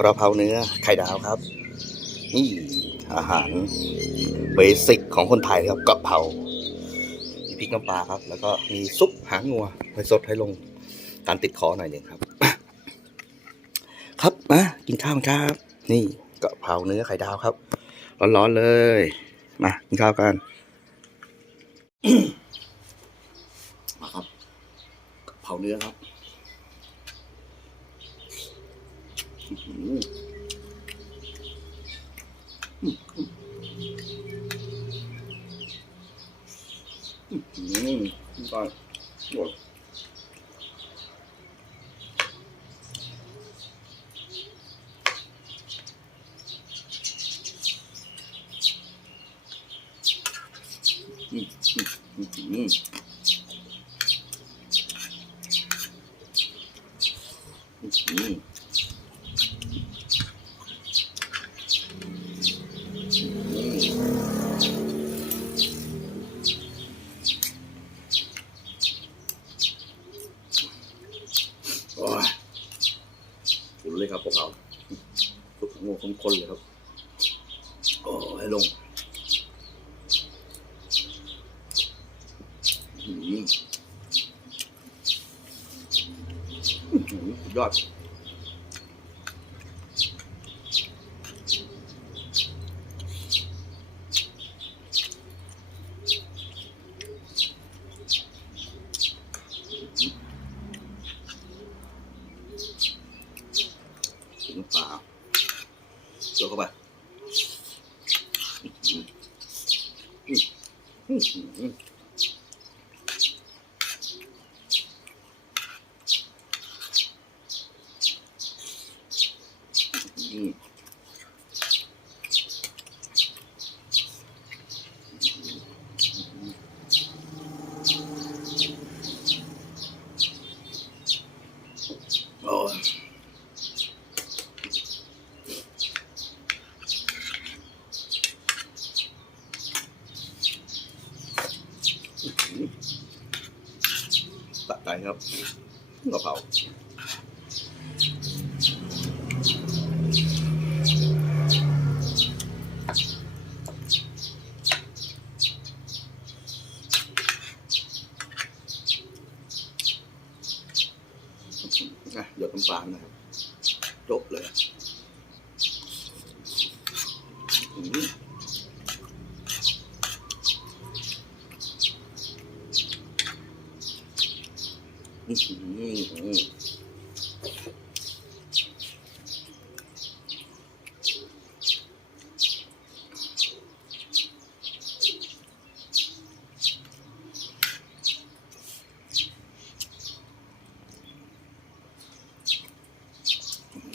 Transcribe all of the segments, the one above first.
กระเพราเนื้อไข่ดาวครับ นี่อาหารเบสิกของคนไทยครับกะเพรามีพริกน้ำปลาครับ แล้วก็มีซุปหางงัวไว้สดให้ลงการติดคอหน่อยหนึ่งครับ ครับมากินข้าวกันครับ นี่กะเพราเนื้อไข่ดาวครับ ร้อนๆเลยมากินข้าวกันมาครับกะเพราเนื้อครับ อื้อหืออื้อหืออื้อหือก่อนหมดอื้อหืออื้อหืออื้อหือ โอ้ยขุนเลยครับพวกเราทุกงูคนคนเลยครับ โอ้ให้ลงอื้อหืออื้อหือสุดยอด ถึงน้ำปลา เจอเข้าไปอื้อหืออื้อหืออื้อโอ้ย ตัดใจครับกระเพราหยดน้ำปลานะครับจบเลยอืม อื้อหือ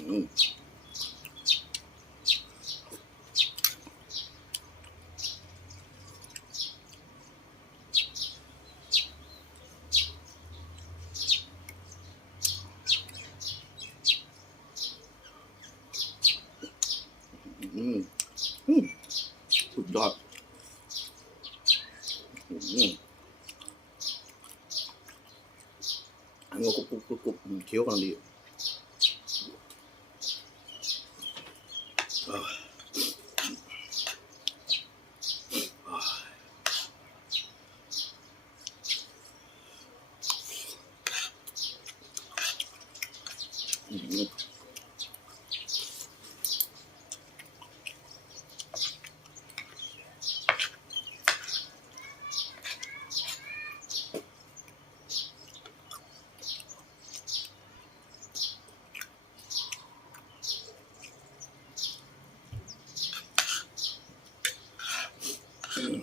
อืม อืมอืมสุดยอดอืมอันนี้กรุบกรุบกรุบกรุบเคี้ยวกำลังดีอ่าอ่าอืม อืม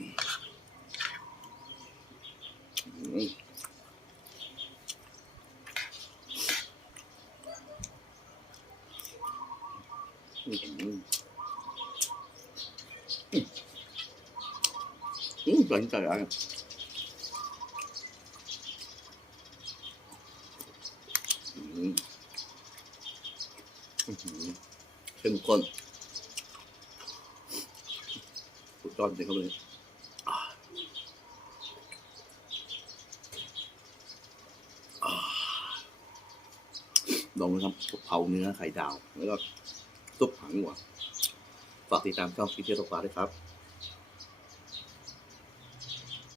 อืมอืมอืมหลังจากอะไรอืมอืมเข้มข้นสุดยอดจริงครับเลยอ่าอ่า ลองดูครับกะเพราเนื้อไข่ดาว แล้วก็ซุปหางหัวฝากติดตามช่องกินเที่ยวตกปลาด้วยครับ